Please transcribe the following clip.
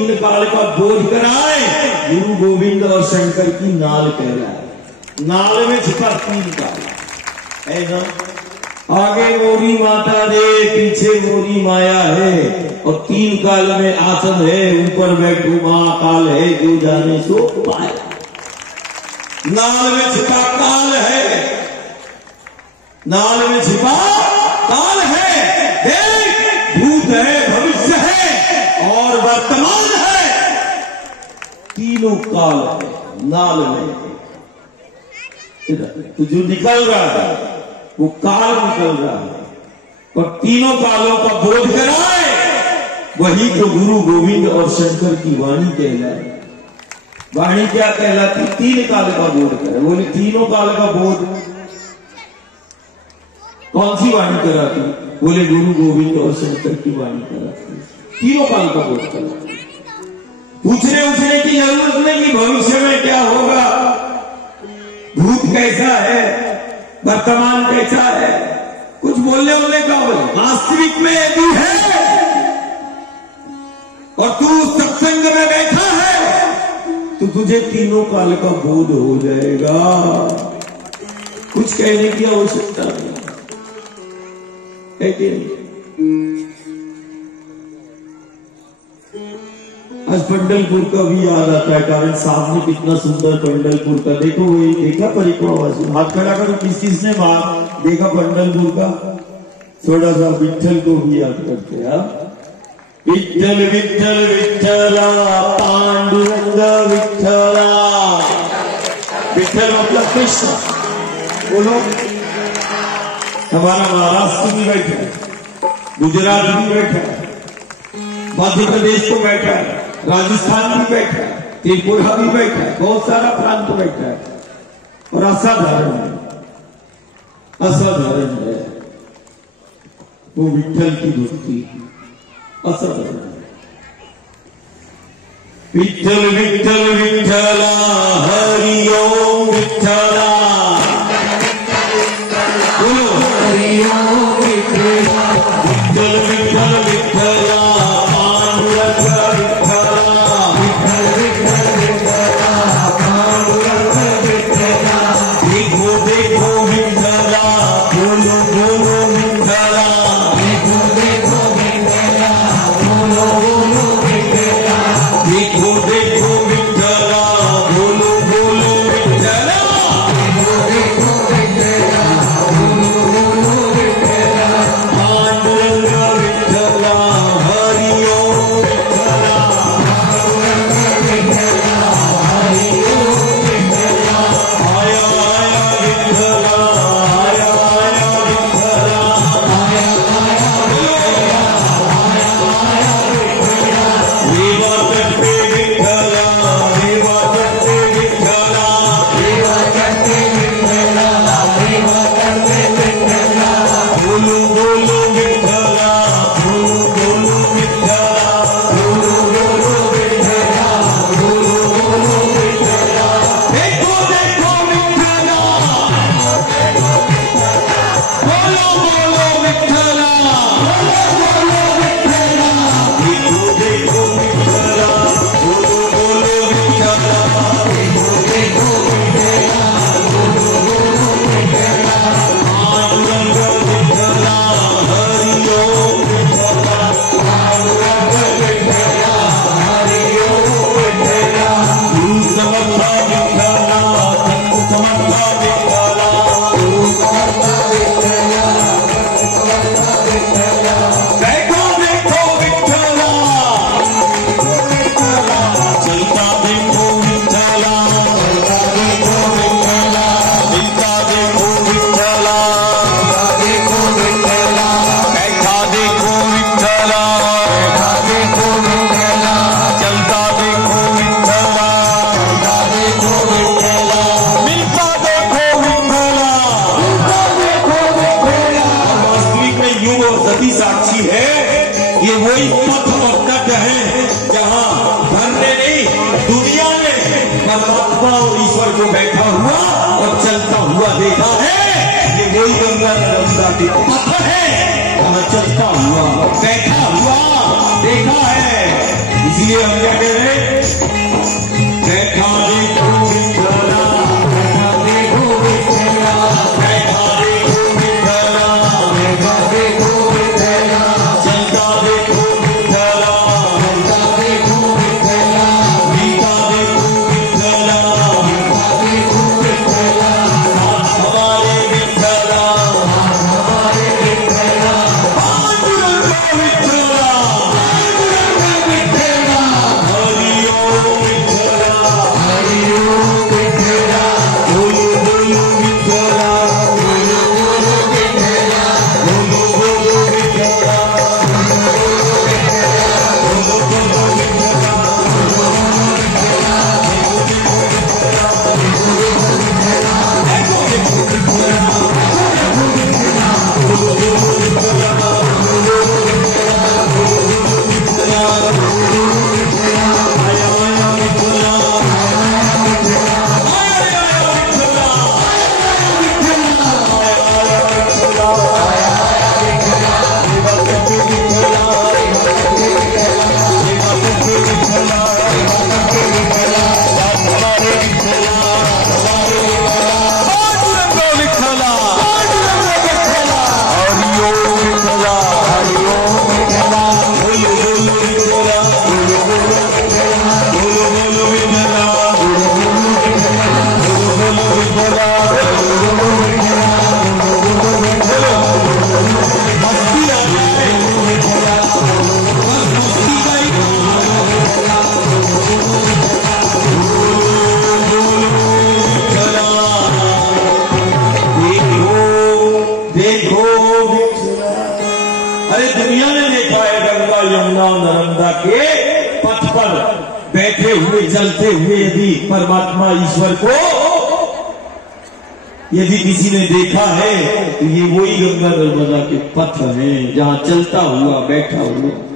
तीन काल का बोध कराए, गुरु गोविंद और शंकर की नाल कहलाए। नाल में छिपा तीन काल है ना। आगे मोरी माता दे, पीछे मोरी माया है, और तीन काल में आसन है, ऊपर बैठू महाकाल है, जो जाने सो पाए। नाल में छिपा काल है, नाल में छिपा काल है, देख भूत है, भविष्य है और वर्तमान है, तीनों काल है नाल में। तो जो निकल रहा है वो काल निकल रहा है, और तीनों कालों का बोध कराए, वही तो गुरु गोविंद और शंकर की वाणी कहलाए। वाणी क्या कहलाती? तीन काल का बोध करे। बोले तीनों काल का बोध कौन सी वाणी कराती? बोले गुरु गोविंद और शंकर की वाणी कराती, तीनों काल का बोध कराती। पूछने उछने की जरूरत नहीं कि भविष्य में क्या होगा, भूत कैसा है, वर्तमान कैसा है, कुछ बोलने वाले का बोले। वास्तविक में तू है और तू सत्संग में बैठा है तो तुझे तीनों काल का बोध हो जाएगा। कुछ कहने की आवश्यकता नहीं, कहते नहीं। आज पंढरपुर का भी याद आता है, कारण सामने कितना सुंदर पंढरपुर का, देखो वही देखा परिक्रमावासी, हाथ खड़ा करो किसने बात देखा पंढरपुर का, थोड़ा सा विठल को भी याद करते हैं। विठल विठल विठला पांडुरंग विठला, विठल मतलब कृष्ण। बोलो, हमारा महाराष्ट्र भी बैठा है, गुजरात भी बैठा है, मध्य प्रदेश को बैठा है, राजस्थान भी बैठा है, त्रिपुरा भी बैठा है, बहुत सारा प्रांत बैठा है, और असाधारण है, असाधारण है वो विठल की भक्ति, असाधारण। विठल विठल विठला हरि ओम विठला, बोलो हरि ओम विठला, विठल विठल विठला पांडुरंग विठला, विठल विठल विठला पांडुरंग विठला, देखो देखो विठला, बोलो बोलो विठला, देखो देखो विठला, बोलो बोलो विठला, देखो देखो विठला, बोलो बोलो विठला, देखो देखो विठला, बोलो बोलो विठला, पांडुरंग विठला हरि ओम विठला, पांडुरंग विठला हरि ओम विठला, आया आया विठला, आया आया विठला, आया आया विठला, आया आया विठला, देवा करते विठला, देवा करते विठला, देवा करते विठला, देवा करते विठला, बोलो बोलो विठला, बोलो बोलो विठला, बोलो बोलो विठला, बोलो बोलो विठला, देखो देखो विठला, बोलो बोलो विठला, बोलो बोलो विठला, देखो देखो विठला, बोलो बोलो विठला, देखो देखो विठला, बोलो बोलो विठला, पांडुरंग विठला हरि ओम विठला, पांडुरंग विठला हरि ओम विठला, गुरु समर्था विठला, संत समर्था विठला, गुरु समर्था विठला, संत समर्था विठला, देखो देखो विठला, चलता देखो विठला, चलता देखो विठला, दिखता देखो विठला, देखो विठला, बैठा देखो विठला, बैठा देखो विठला, चलता देखो विठला, चलता देखो विठला, मिलता देखो विठला, मिलता देखो विठला। वास्तविक में युग और सती साक्षी है, ये वही पथ और तट है जहाँ धरने नहीं दुनिया में परमात्मा और ईश्वर को बैठा हुआ और चलता हुआ देखा है। ये वही गंगा नर्मदा के पथ है, वहाँ चलता हुआ बैठा हुआ देखा है। इसलिए हम क्या कह रहे हैं, बैठा देखो विठला, बैठा देखो विठला, बैठा देखो विठला, बैठा देखो विठला, चलता देखो विठला, चलता देखो विठला, बीता देखो विठला, बीता देखो विठला, हमारे विठला, हमारे विठला, पांडुरंग विठला, पांडुरंग विठला, हरि ओम विठला, हरि ओम विठला, बोलो बोलो विठला, बोलो बोलो विठला, बोलो बोलो विठला, बोलो बोलो विठला, नर्मदा के पथ पर बैठे हुए चलते हुए यदि परमात्मा ईश्वर को यदि किसी ने देखा है तो ये वही गंगा नर्मदा के पथ हैं जहां चलता हुआ बैठा हुआ